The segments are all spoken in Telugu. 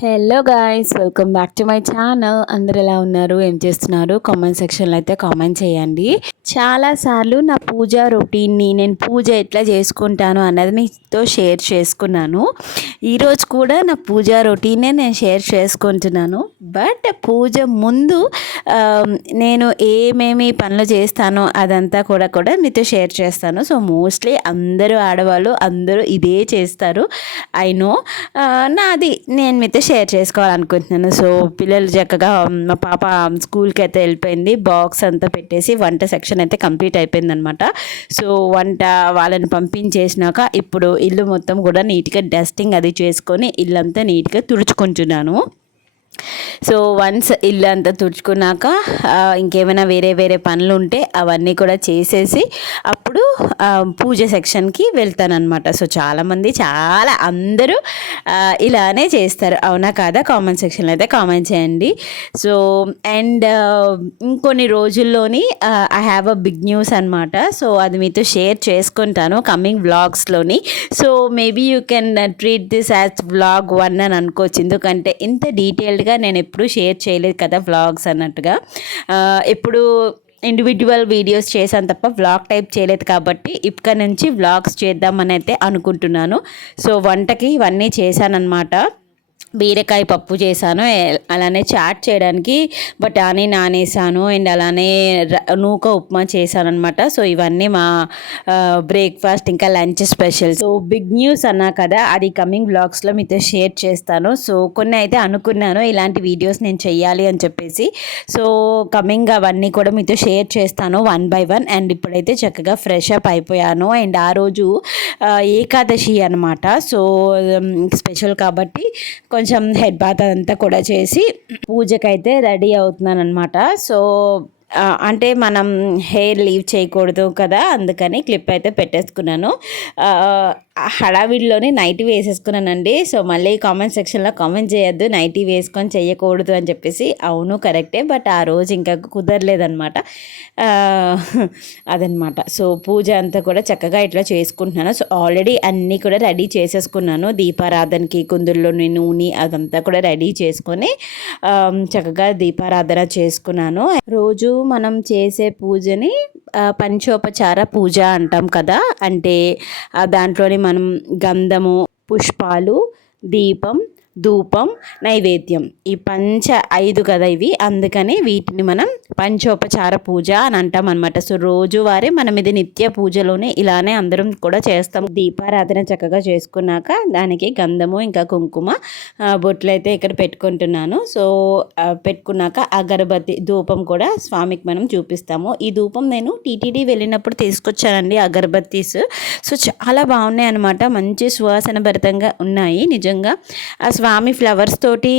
Hello guys, welcome back to my channel. అందరు ఎలా ఉన్నారు, ఏం చేస్తున్నారు? కామెంట్ సెక్షన్లో అయితే కామెంట్ చేయండి. చాలాసార్లు నా పూజ రొటీన్ని, నేను పూజ ఎట్లా చేసుకుంటాను అన్నది మీతో షేర్ చేసుకున్నాను. ఈరోజు కూడా నా పూజ రొటీనే నేను షేర్ చేసుకుంటున్నాను. బట్ పూజ ముందు నేను ఏమేమి పనులు చేస్తానో అదంతా కూడా మీతో షేర్ చేస్తాను. సో మోస్ట్లీ అందరూ ఆడవాళ్ళు అందరూ ఇదే చేస్తారు. I know. నాది నేను మీతో షేర్ చేసుకోవాలనుకుంటున్నాను. సో పిల్లలు చక్కగా, మా పాప స్కూల్కి అయితే వెళ్ళిపోయింది. బాక్స్ అంతా పెట్టేసి వంట సెక్షన్ అయితే కంప్లీట్ అయిపోయిందనమాట. సో వంట వాళ్ళని పంపించేసినాక ఇప్పుడు ఇల్లు మొత్తం కూడా నీట్గా డస్టింగ్ అది చేసుకొని ఇల్లంతా నీట్గా తుడుచుకుంటున్నాను. సో వన్స్ ఇల్లు అంతా తుడుచుకున్నాక ఇంకేమైనా వేరే వేరే పనులు ఉంటే అవన్నీ కూడా చేసేసి అప్పుడు పూజ సెక్షన్కి వెళ్తానమాట. సో చాలామంది అందరూ ఇలానే చేస్తారు, అవునా కాదా? కామెంట్ సెక్షన్లో అయితే కామెంట్ చేయండి. సో అండ్ ఇంకొన్ని రోజుల్లోని I have a big news అనమాట. సో అది మీతో షేర్ చేసుకుంటాను కమింగ్ వ్లాగ్స్లోని. So maybe you can treat this as vlog 1 అని అనుకోవచ్చు. ఎందుకంటే ఇంత డీటెయిల్డ్గా నేను ఎప్పుడూ షేర్ చేయలేదు కదా వ్లాగ్స్ అన్నట్టుగా. ఎప్పుడు ఇండివిజువల్ వీడియోస్ చేశాను తప్ప వ్లాగ్ టైప్ చేయలేదు. కాబట్టి ఇక్కడ నుంచి వ్లాగ్స్ చేద్దామని అయితే అనుకుంటున్నాను. సో వంటకి ఇవన్నీ చేశానన్నమాట. బీరకాయ పప్పు చేశాను, అలానే చాట్ చేయడానికి బఠానీ నానేసాను, అండ్ అలానే నూక ఉప్మా చేశాను అనమాట. సో ఇవన్నీ మా బ్రేక్ఫాస్ట్ ఇంకా lunch special. So big news అన్నా కదా, అది కమింగ్ బ్లాగ్స్లో మీతో షేర్ చేస్తాను. సో కొన్ని అయితే అనుకున్నాను ఇలాంటి వీడియోస్ నేను చెయ్యాలి అని చెప్పేసి. సో కమింగ్ అవన్నీ కూడా మీతో షేర్ చేస్తాను 1 by 1. అండ్ ఇప్పుడైతే చక్కగా ఫ్రెష్ అప్ అయిపోయాను. అండ్ ఆ రోజు ఏకాదశి అనమాట. సో స్పెషల్ కాబట్టి కొంచెం హెడ్ బాత్ అంతా కూడా చేసి పూజకైతే రెడీ అవుతున్నాను అనమాట. సో అంటే మనం హెయిర్ లీవ్ చేయకూడదు కదా, అందుకని క్లిప్ అయితే పెట్టేసుకున్నాను. హడావిడిలోనే నైటీ వేసేసుకున్నానండి. సో మళ్ళీ కామెంట్ సెక్షన్లో కామెంట్ చేయొద్దు నైటీ వేసుకొని చేయకూడదు అని చెప్పేసి. అవును కరెక్టే, బట్ ఆ రోజు ఇంకా కుదరలేదనమాట. అదనమాట. సో పూజ అంతా కూడా చక్కగా ఇట్లా చేసుకుంటున్నాను. సో ఆల్రెడీ అన్నీ కూడా రెడీ చేసేసుకున్నాను. దీపారాధనకి కుందుల్లోని నూనె అదంతా కూడా రెడీ చేసుకొని చక్కగా దీపారాధన చేసుకున్నాను. రోజు మనం చేసే పూజని పంచోపచార పూజ అంటాం కదా. అంటే దాంట్లోని మనం గంధము, పుష్పాలు, దీపం, ధూపం, నైవేద్యం, ఈ 5 కదా ఇవి. అందుకని వీటిని మనం పంచోపచార పూజ అని అంటాం అనమాట. సో రోజువారీ మనం ఇది నిత్య పూజలోనే ఇలానే అందరం కూడా చేస్తాం. దీపారాధన చక్కగా చేసుకున్నాక దానికి గంధము ఇంకా కుంకుమ బొట్లు అయితే ఇక్కడ పెట్టుకుంటున్నాను. సో పెట్టుకున్నాక అగరబత్తి ధూపం కూడా స్వామికి మనం చూపిస్తాము. ఈ ధూపం నేను టీటీడీ వెళ్ళినప్పుడు తీసుకొచ్చానండి అగరబత్తీస్. సో చాలా బాగున్నాయి అనమాట, మంచి సువాసన భరితంగా ఉన్నాయి నిజంగా. స్వామి ఫ్లవర్స్ తోటి,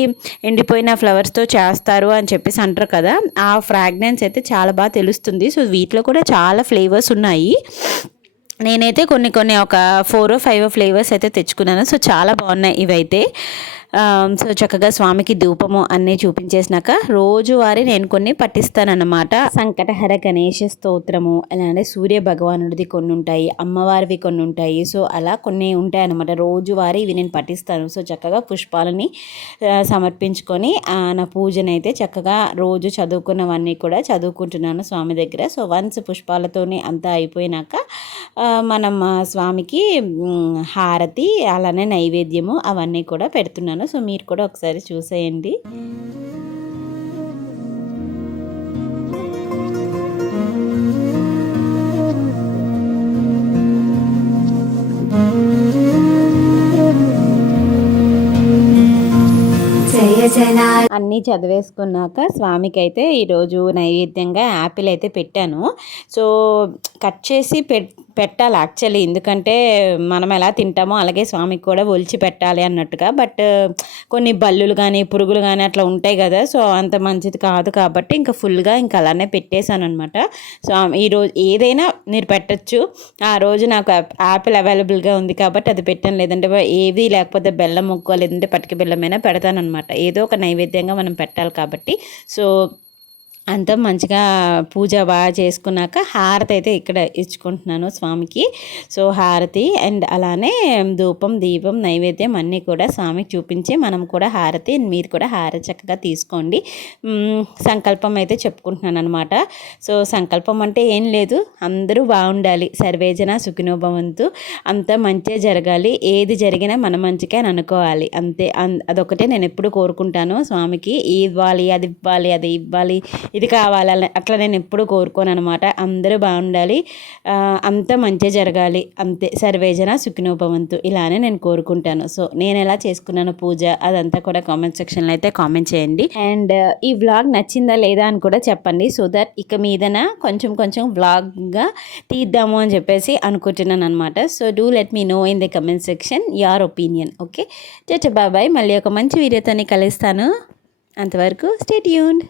ఎండిపోయిన ఫ్లవర్స్తో చేస్తారు అని చెప్పేసి అంటారు కదా, ఆ ఫ్రాగ్రెన్స్ అయితే చాలా బాగా తెలుస్తుంది. సో వీటిలో కూడా చాలా ఫ్లేవర్స్ ఉన్నాయి. నేనైతే కొన్ని ఒక 4 or 5 ఫ్లేవర్స్ అయితే తెచ్చుకున్నాను. సో చాలా బాగున్నాయి ఇవైతే. సో చక్కగా స్వామికి ధూపము అన్నీ చూపించేసినాక రోజువారీ నేను కొన్ని పఠిస్తానన్నమాట. సంకటహర గణేష స్తోత్రము, అలానే సూర్య భగవానుడిది కొన్ని ఉంటాయి, అమ్మవారివి కొన్ని ఉంటాయి. సో అలా కొన్ని ఉంటాయి అన్నమాట. రోజువారీ ఇవి నేను పఠిస్తాను. సో చక్కగా పుష్పాలని సమర్పించుకొని నా పూజనైతే చక్కగా రోజు చదువుకున్నవన్నీ కూడా చదువుకుంటున్నాను స్వామి దగ్గర. సో వన్స్ పుష్పాలతోనే అంతా అయిపోయినాక మనం స్వామికి హారతి అలానే నైవేద్యము అవన్నీ కూడా పెడుతున్నాను. సో మీరు కూడా ఒకసారి చూసేయండి. అన్నీ చదివేసుకున్నాక స్వామికి అయితే ఈరోజు నైవేద్యంగా యాపిల్ అయితే పెట్టాను. సో కట్ చేసి పెట్టాలి యాక్చువల్లీ, ఎందుకంటే మనం ఎలా తింటామో అలాగే స్వామికి కూడా ఒలిచి పెట్టాలి అన్నట్టుగా. బట్ కొన్ని బల్లులు కానీ పురుగులు కానీ అట్లా ఉంటాయి కదా, సో అంత మంచిది కాదు కాబట్టి ఇంకా ఫుల్గా ఇంకా అలానే పెట్టేశాను అనమాట. సో ఈరోజు ఏదైనా మీరు పెట్టచ్చు. ఆ రోజు నాకు యాపిల్ అవైలబుల్గా ఉంది కాబట్టి అది పెట్టాను. లేదంటే ఏవి లేకపోతే బెల్లం ముక్క లేదంటే పటిక బెల్లమైనా పెడతాను అనమాట. ఏదో ఒక నైవేద్యంగా మనం పెట్టాలి కాబట్టి. సో అంతా మంచిగా పూజ బాగా చేసుకున్నాక హారతి అయితే ఇక్కడ ఇచ్చుకుంటున్నాను స్వామికి. సో హారతి అండ్ అలానే ధూపం దీపం నైవేద్యం అన్నీ కూడా స్వామికి చూపించి మనం కూడా హారతి మీరు కూడా హారతి చక్కగా తీసుకోండి. సంకల్పం అయితే చెప్పుకుంటున్నాను అనమాట. సో సంకల్పం అంటే ఏం లేదు, అందరూ బాగుండాలి, సర్వేజన సుఖినో భవంతు, అంతా మంచిగా జరగాలి, ఏది జరిగినా మన మంచికే అని అనుకోవాలి అంతే. అదొకటే నేను ఎప్పుడు కోరుకుంటాను స్వామికి. ఇవ్వాలి అది ఇవ్వాలి అది ఇవ్వాలి ఇది కావాలని అట్లా నేను ఎప్పుడు కోరుకోను అనమాట. అందరూ బాగుండాలి, అంతా మంచి జరగాలి అంతే. సర్వేజన సుఖినో భవంతు ఇలానే నేను కోరుకుంటాను. సో నేను ఎలా చేసుకున్నాను పూజ అదంతా కూడా కామెంట్ సెక్షన్లో అయితే కామెంట్ చేయండి. అండ్ ఈ వ్లాగ్ నచ్చిందా లేదా అని కూడా చెప్పండి. సో దట్ ఇక మీదన కొంచెం కొంచెం వ్లాగ్గా తీద్దాము అని చెప్పేసి అనుకుంటున్నాను అనమాట. So do let me know in the comment section your opinion. Okay, bye. మళ్ళీ ఒక మంచి వీడియోతోని కలుస్తాను. అంతవరకు స్టే ట్యూన్డ్.